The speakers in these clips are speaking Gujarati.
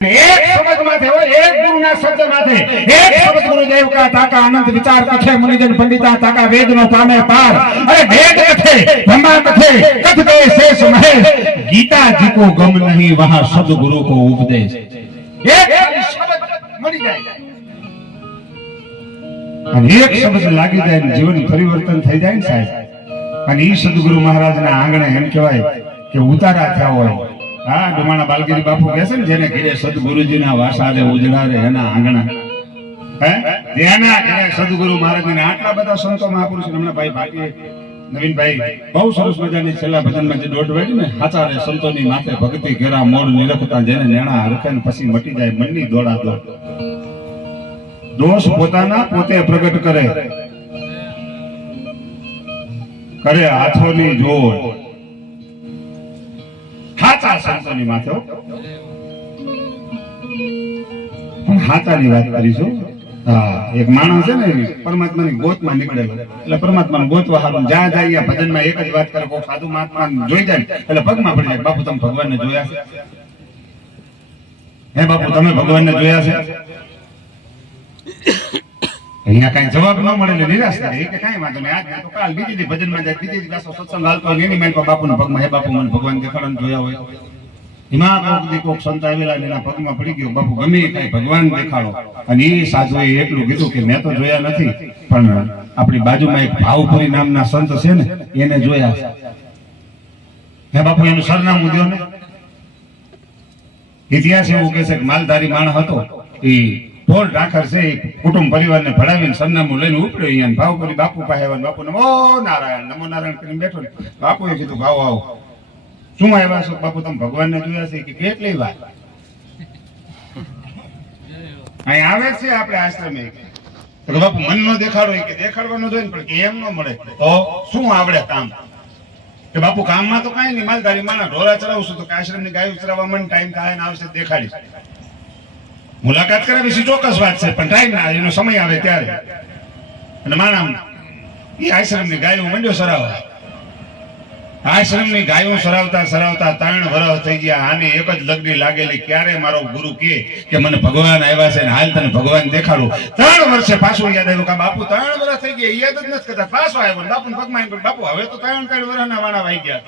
एक शब्द माथे हो एक गुरु ना शब्द माथे एक शब्द गुरुदेव का ताका अनंत विचार कथे मुनिजन पंडिता ताका वेद नो पामे पार अरे वेद कथे ब्रह्मा कथे कथ दे शेष महेश गीता जी को गम नहीं वहां सदगुरु को उपदेश एक शब्द मળી જાય અને એક શબ્દ લાગી જાય ને જીવન પરિવર્તન થઈ જાય ને સાહેબ અને ઈ સદગુરુ મહારાજના આંગણે એમ કહેવાય કે ઉતારા થયા હોય हाँ डुमाणा बालगिरी बापू कहसे ने जेने घरे सदगुरुजी ना वासा रे उजड़ा रे एना आंगणा हैं जेना घरे सदगुरु महाराज ने आटला बधा संतो महापुरुष हमने भाई भाटी नवीन भाई बहुत सरस मजानी छेला भजन में जे डोड वेडी ने हाचा रे संतोनी माथे भक्ति घेरा मोड़ निरखता जेने नेणा हरखे ने पछी मटी जाय मननी दौड़ा दो दोष पोताना पोते प्रगट करे करे हाथोनी जोड़ हाचा संतोनी माथे हाचानी વાત કરીશું હા એક માણસ છે ને પરમાત્માની ગોતમાં નીકળેલો એટલે પરમાત્માને ગોતવા હારું જ્યાં જાય ભજનમાં એક જ વાત કરે કોઈ સાધુ મહાત્માને જોઈ જાય એટલે પગમાં પડી જાય બાપુ તમે ભગવાનને જોયા છે હે બાપુ તમે ભગવાનને જોયા છે અહીંયા કઈ જવાબ ન મળે એટલે નિરાશ થાય કે કઈ વાંધો નહીં આજ તો કાલ બીજી દી ભજનમાં જાય બીજી દી પાછો સત્સંગ હાલતો હોય એની માઇલ પર બાપુના પગમાં હે બાપુ મને ભગવાન દેખાડન જોયા હોય હિમા કોક સંત આવેલા એના પગમાં પડી ગયો બાપુ ગમે કઈ ભગવાન દેખાડો અને એ સાધુએ એટલું કીધું કે મેં તો જોયા નથી પણ આપણી બાજુમાં એક ભાવપુરી નામના સંત છે ને એને જોયા છે હે બાપુ એનું સરનામું દ્યો ને ઇતિહાસ એવું કહે છે કે માલધારી માણસ હતો એ ઢોર ઢાકર છે કુટુંબ પરિવારને ભણાવીને સરનામું લઈને ઉપડ્યો અહીંયા ભાવપુરી બાપુ પાસે આવ્યા બાપુ નમો નારાયણ કરીને બેઠો ને બાપુએ કીધું ભાવ આવો શું આવ્યા છો બાપુ તમે ભગવાનને જોયા છે કે કેટલી વાર અહીં આવે છે આપણે આશ્રમે તો બાપુ મન નો દેખાડો કે દેખાડવાનો જોઈએ ને પણ કે એમ ન મળે તો શું આવડે કામ કે બાપુ કામમાં તો કઈ નહીં માલધારી માણા ઢોરા ચરાવશું તો કે આશ્રમની ગાયો ચરાવવા મને ટાઈમ થાય ને આવશે દેખાડીશ મુલાકાત કરાવી ચોક્કસ વાત છે પણ ટાઈમ ના એનો સમય આવે ત્યારે અને માણા એ આશ્રમની ગાયો મંડ્યો સરાવવા આશ્રમની ગાયો સરાવતા સરાવતા 3 વર્ષ થઈ ગયા આની એક જ લગડી લાગેલી ક્યારે મારો ગુરુ કે મને ભગવાન આવ્યા છે ને હાલ તને ભગવાન દેખાડું 3 વર્ષે પાછું યાદ આવ્યું કે બાપુ 3 વર્ષ થઈ ગયા યાદ જ નથી કરતા પાછો આવ્યો બાપુ પગમાં બાપુ હવે તો 3 વર્ષના વાણા વાઈ ગયા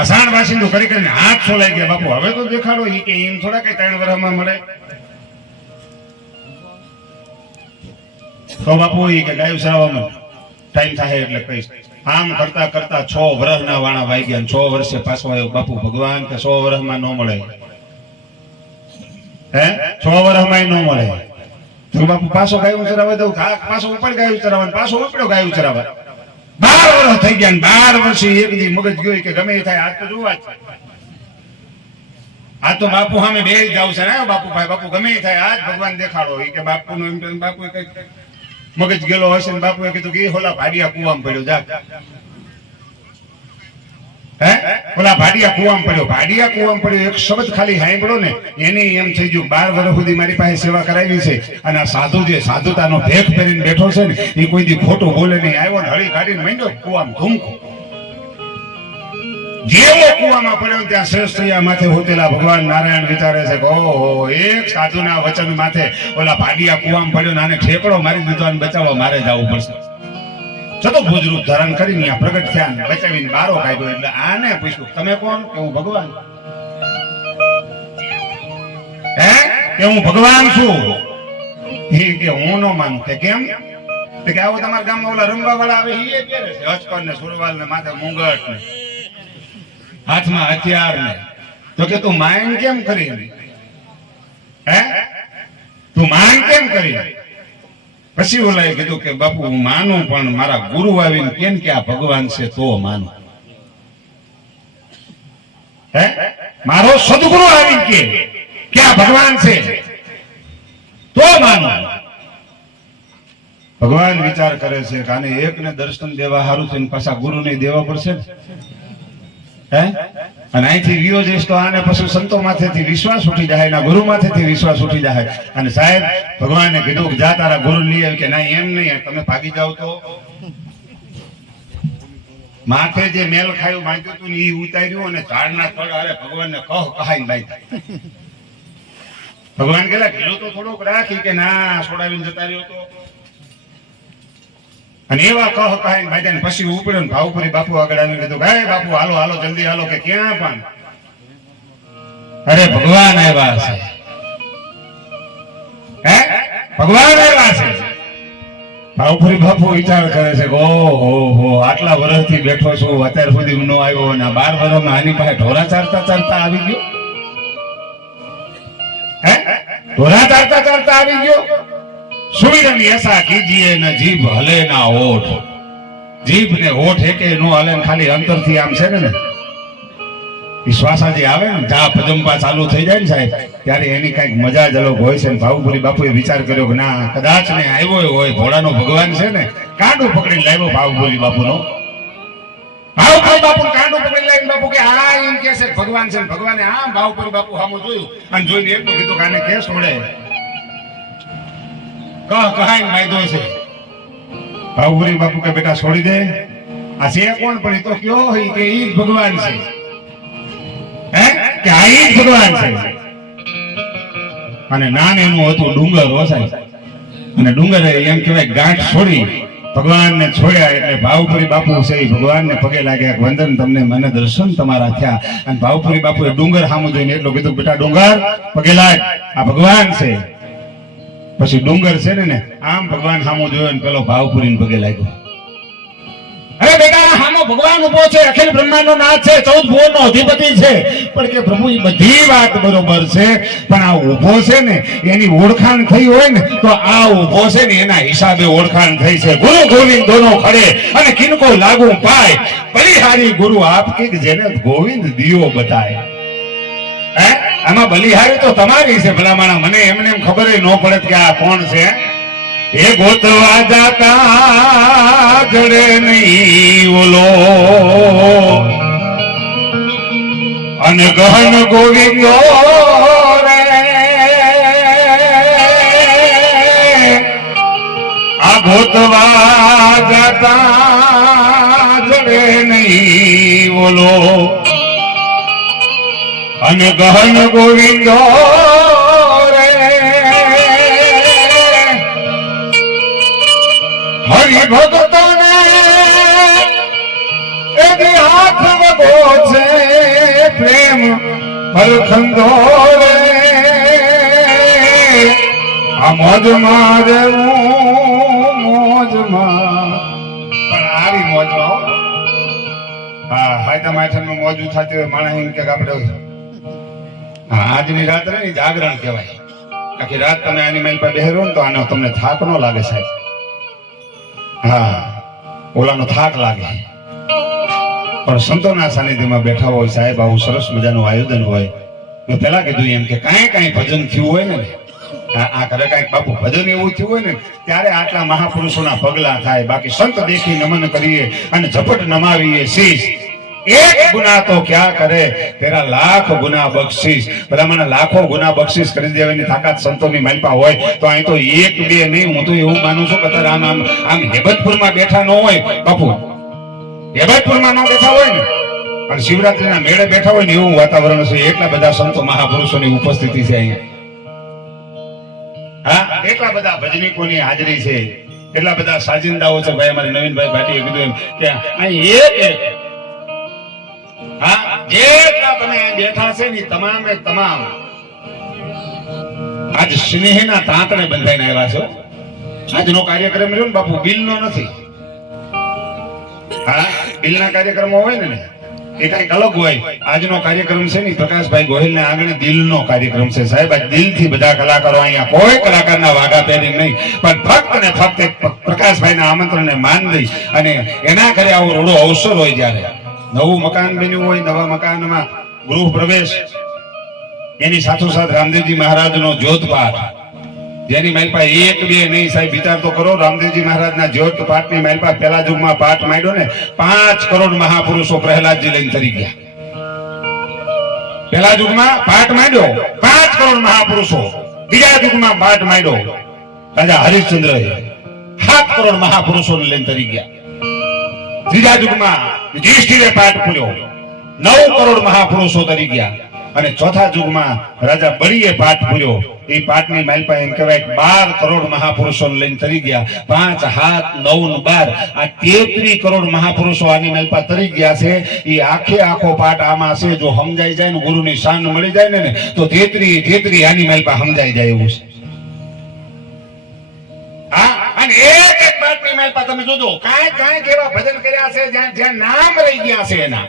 આસાન વાસિંદુ કરી કરીને હાથ છોલાઈ ગયા બાપુ હવે તો દેખાડો ઈ કે એમ થોડા કઈ 3 વર્ષમાં મળે તો બાપુ ઈ કે ગાયું સરાવવામાં ટાઈમ થાય એટલે કહીશ આમ કરતા કરતા 6 વર્ષના વાણા વાઈ ગયા 6 વર્ષે પાછો આવ્યો બાપુ ભગવાન કે 100 વર્ષમાં ન મળે હે 6 વર્ષમાં ન મળે તો બાપુ પાછો ગાયું ચરાવવા દઉં પાછો ઉપર ગાયું ચરાવવા પાછો ઉપડ્યો ગાયું ચરાવવા 12 વર્ષ થઈ ગયા 12 વર્ષે એક દી મગજ ગયો કે ગમે થાય આજ તો જોવા જ આ તો બાપુ સામે બે જાવ છે ને બાપુ ભાઈ બાપુ ગમે થાય આજ ભગવાન દેખાડો કે બાપુનું એમ બાપુ કઈ મગજ ગયેલો હશે ને બાપુએ કીધું કે હોલા ભાડિયા કુવામાં પડ્યો જા હે હોલા ભાડિયા કુવામાં પડ્યો એક શબ્દ ખાલી સાંભળો ને એની એમ થઈ ગયું 12 વર્ષ સુધી મારી પાસે સેવા કરાવી છે અને આ સાધુ જે સાધુતાનો ભેખ પહેરીને બેઠો છે ને એ કોઈ દી ખોટું બોલે નહીં આવ્યો ને હળી કાઢીને માંડ્યો કુવામાં ધૂમકો જેવો કુવામાં પડ્યો ત્યાં શ્રેષ્ઠ માથે હોતેલા ભગવાન નારાયણ વિચારે છે કે ઓહો એક સાધુના વચન માથે ઓલા ભાડિયા કુવામાં પડ્યો ને આને ઠેકડો મારી દીધો અને બચાવવા મારે જવું પડશે ચતુર્ભુજ રૂપ ધારણ કરીને આ પ્રગટ થયા બચાવીને બારો કાઢ્યો એટલે આને પૂછ્યું તમે કોણ કે હું ભગવાન હે કે હું ભગવાન છું એ કે હું નો માનું કે કેમ કે આવો તમારા ગામમાં ઓલા રંગવા વાળા આવે એ પહેરે છે હચપર ને સુરવાલ ને માથે મુંગટ ને હાથમાં હથિયાર ને તો કે તું માંગ કેમ કરી હે તું માંગ કેમ કરી પછી ઓલાએ કીધું કે બાપુ હું માનું પણ મારા ગુરુ આવીને કેમ કે આ ભગવાન છે તો માનું હે મારો સદગુરુ આવીને કે આ ભગવાન છે તો માનું ભગવાન વિચાર કરે છે કે આને એકને દર્શન દેવા સારું થઈને પાછા ગુરુને દેવા પડશે હે અને અહીંથી વિયો જઈશ તો આને પછી સંતો માથેથી વિશ્વાસ ઉઠી જાય એના ગુરુ માથેથી વિશ્વાસ ઉઠી જાય અને સાહેબ ભગવાને કીધું કે જા તારા ગુરુ લઈ આવી કે ના એમ નહીં તમે ભાગી જાવ તો માથે જે મેલ ખાયું માંગ્યું હતું ને એ ઉતાર્યું અને ઝાડના તળ અરે ભગવાનને કહાઈને બાંધ્યા ભગવાન કેલા ઘીલો તો થોડોક રાખી કે ના છોડાવીને જતા રહ્યો તો. અને એવા કહે ભાઈ પછી ઉપડ્યો ને ભાવપુરી બાપુ આગળ આવી કીધું ભાઈ બાપુ હાલો હાલો જલ્દી હાલો કે ક્યાં પણ. અરે ભગવાન આવ્યા છે, હે ભગવાન આવ્યા છે. ભાવપુરી બાપુ વિચાર કરે છે ઓહો આટલા વર્ષથી બેઠો છું અત્યાર સુધી ન આવ્યો અને 12 વર્ષમાં આની પાસે ઢોરા ચારતા ચારતા આવી ગયો. હે ઢોરા ચારતા ચારતા આવી ગયો. સુવિધની એસા કીજીએ ન જીભ હલે ના હોઠ. જીભ ને હોઠ એકે નો હલે ને ખાલી અંતરથી આમ છે ને વિશ્વાસાજી આવે ને જા ભજંપા ચાલુ થઈ જાય ને સાહેબ ત્યારે એની કઈક મજા જ અલગ હોય છે. ભાવપુરી બાપુએ વિચાર કર્યો કે ના કદાચ ને આવ્યો હોય ભોળાનો ભગવાન છે ને કાંડું પકડી લાવ્યો ભાવપુરી બાપુનો. ભાવપુરી બાપુ કાંડું પકડી લાવીને બાપુ કે આ એમ કે છે ભગવાન છે. ભગવાને આમ ભાવપુરી બાપુ સામું જોયું અને જોઈને એટલું કીધું કે આને કે છોડે કહાઈ માયદો છે. ભાવપુરી બાપુ કે બેટા છોડી દે. આ છે કોણ પણ એ તો કયો કે ઈ ભગવાન છે. હે કે આ ઈ ભગવાન છે. અને નાન એનું હતું ડુંગર ઓસાય અને ડુંગરે એમ કહેવાય ગાંઠ છોડી ભગવાનને છોડ્યા એટલે ભાવપુરી બાપુ છે એ ભગવાનને પગે લાગ્યા વંદન તમને મને દર્શન તમારા થયા. અને ભાવપુરી બાપુએ ડુંગર સામું જોઈને એટલું કીધું બેટા ડુંગર પગે લાગ આ ભગવાન છે. પછી ડુંગર છે ને આમ ભગવાન સામું જોયો ને પેલો ભાવપુરીને પગે લાગ્યો. અરે બેટા હામો ભગવાન ઉભો છે, અખિલ બ્રહ્માંડનો નાથ છે, 14 ભુવનનો અધિપતિ છે. પણ કે પ્રભુ એ બધી વાત બરોબર છે પણ આ ઉભો છે ને એની ઓળખાણ થઈ હોય ને તો આ ઉભો છે ને એના હિસાબે ઓળખાણ થઈ છે. ગુરુ ગોવિંદ દોનો ખડે અને કિनको લાગુ પાય બલિહારી ગુરુ આપ કે જેને ગોવિંદ દિયો બતાય. હે આમાં બલિહારી તો તમારી છે ભલામણા. મને એમને એમ ખબર ન પડે કે આ કોણ છે. એ ગોતવા જાતા જડે નહીં ઓલો અને ગહન ગોવિંદો રે આ ગોતવા જાતા જડે નહીં ઓલો અને ગહન ગોવિંદો હરિ ભક્તોને એક હાથ વગો છે પ્રેમ હરખંદો રે આ મોજમાં રહેવું મોજમાં પણ આવી મોજમાં હા હાયતા માઠાનું મોજું થતી હોય માણસ એમ કે આપણે આજની રાત ને જાગરણ કહેવાય. આખી રાત તમે આની મેલ પર બેહરો ને તો આનો તમને થાક ન લાગે સાહેબ. હા ઓલાનો થાક લાગે પણ સંતોના સાનિધ્યમાં બેઠા હોય સાહેબ આવું સરસ મજાનું આયોજન હોય. મેં પેલા કીધું એમ કે કાંઈ ભજન થયું હોય ને આ ઘરે કાંઈક બાપુ ભજન એવું થયું હોય ને ત્યારે આટલા મહાપુરુષોના પગલા થાય. બાકી સંત દેખી નમન કરીએ અને ઝપટ નમાવીએ શીશ. એક ગુના તો ક્યાં કરે તેરા લાખ ગુના બક્ષિસ. બધા મને લાખો ગુના બક્ષિસ કરી દેવાની તાકાત સંતોની માલપા હોય તો અહીં તો એક બે નહીં. હું તો એવું માનું છું કે અત્યારે આમ હેબતપુરમાં બેઠા ન હોય બાપુ, હેબતપુરમાં ન બેઠા હોય ને અને શિવરાત્રીના મેળે બેઠા હોય ને એવું વાતાવરણ છે. એટલા બધા સંતો મહાપુરુષોની ઉપસ્થિતિ છે અહીંયા. હા એટલા બધા ભજનીકોની હાજરી છે, એટલા બધા સાજિંદાઓ છે. ભાઈ અમારે નવીનભાઈ ભાટીએ કીધું એમ કે અહીં એક હા જેટલા તમે બેઠા છે ને તમામે તમામ આજ સ્નેહના તાંતણે બંધાઈને આવ્યા છો. આજનો કાર્યક્રમ રહ્યો ને બાપુ બિલનો નથી. હા બિલના કાર્યક્રમો હોય ને એ કઈક અલગ હોય. આજનો કાર્યક્રમ છે ને પ્રકાશભાઈ ગોહિલ ને આંગણે દિલનો કાર્યક્રમ છે સાહેબ. આજ દિલથી બધા કલાકારો અહીંયા કોઈ કલાકારના વાઘા પહેરી નહીં પણ ફક્ત ને ફક્ત પ્રકાશભાઈના આમંત્રણને માન દઈ અને એના ઘરે આવો રોડો અવસર હોય જ્યારે નવું મકાન બન્યું હોય, નવા મકાનમાં ગૃહ પ્રવેશ, એની સાથોસાથ રામદેવજી મહારાજનો જ્યોત પાઠ જેની માલપા એક બે નહીં સાહેબ વિચાર તો કરો. રામદેવજી મહારાજના જ્યોત પાઠની માલપા પહેલા યુગમાં પાઠ માંડ્યો ને 5 કરોડ મહાપુરુષો પ્રહલાદજી લઈને તરી ગયા. પહેલા યુગમાં પાઠ માંડ્યો 5 કરોડ મહાપુરુષો. બીજા યુગમાં પાઠ માંડ્યો રાજા હરિશ્ચંદ્રએ 7 કરોડ મહાપુરુષોને લઈને તરી ગયા. ત્રીજા યુગમાં યુધિષ્ઠિરે પાઠ ખોલ્યો 9 કરોડ મહાપુરુષો તરી ગયા. અને ચોથા યુગમાં રાજા બળીએ પાઠ પૂર્યો. એ પાઠની માલપા એમ કહેવાય કે 12 કરોડ મહાપુરુષોને લઈને તરી ગયા. 5 હાથ 9 ને 12 આ 33 કરોડ મહાપુરુષો આની માલપા તરી ગયા છે. એ આખો પાઠ આમાં છે. જો સમજાઈ જાય ને ગુરુની શાન મળી જાય ને તો 33 આની માલપા સમજાઈ જાય એવું છે. અને એક પાઠની માલપા તમે જોજો કાંઈક એવા ભજન કર્યા છે જ્યાં નામ રહી ગયા છે એના.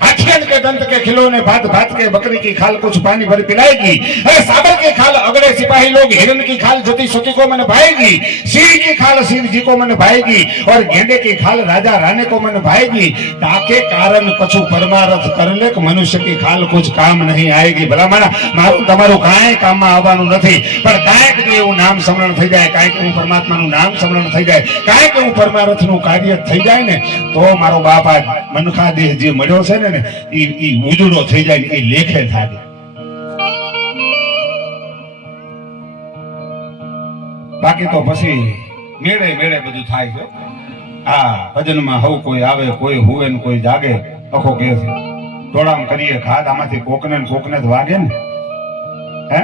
हाथियन के दंत के खिलौने भात भात के बकरी की खाल कुछ पानी भर पिलाएगी. अरे साबर की खाल अगड़े सिपाही लोग हिरण की खाल जति सती को मन भाएगी. सिंह की खाल सिंह जी को मन भाएगी और गेंडे की खाल राजा राणे को मन भाएगी. ताके कारण कछु परमारथ कर ले मनुष्य की खाल कुछ काम नहीं आएगी. भलामण मारू તમારું કાંઈ કામમાં આવવાનું નથી પણ કાંઈક એવું નામ સ્મરણ થઈ જાય, કાંઈક એવું પરમાત્માનું નામ સ્મરણ થઈ જાય, કાંઈક એવું પરમારથનું કાર્ય થઈ જાય ને તો મારો બાપ આ મનખા દેહ જે મળ્યો છે ને ઈ ઉજળો થઈ જાય ને એ લેખે થાય. બાકી તો પછી મેળે બધું થાય છે. આ ભજનમાં હવ કોઈ આવે, કોઈ હુવે ને કોઈ જાગે. અખો કે છે ટોળામ કરીએ ખાદ, આમાંથી કોકને જ વાગે ને, હે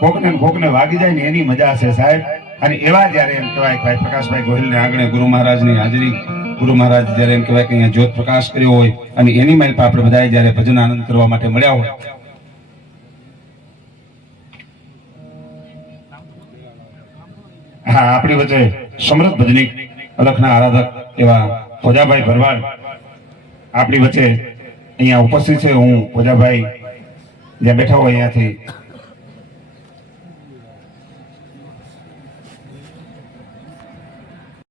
કોકને વાગી જાય ને એની મજા છે સાહેબ. અને એવા જયારે એમ કહેવાય ભાઈ પ્રકાશભાઈ ગોહિલને આંગણે ગુરુ મહારાજની હાજરી, ગુરુ મહારાજ જયારે એમ કહેવાય કે અહીંયા જ્યોત પ્રકાશ કર્યો હોય અને એની માલ આપણે બધા જયારે ભજન આનંદ કરવા માટે મળ્યા હોય. હા, આપણી વચ્ચે સમૃદ્ધ ભજનિક અલખના આરાધક એવા ખોજાભાઈ ભરવાડ આપણી વચ્ચે અહીંયા ઉપસ્થિત છે. હું ખોજાભાઈ જ્યાં બેઠા હોય અહીંયાથી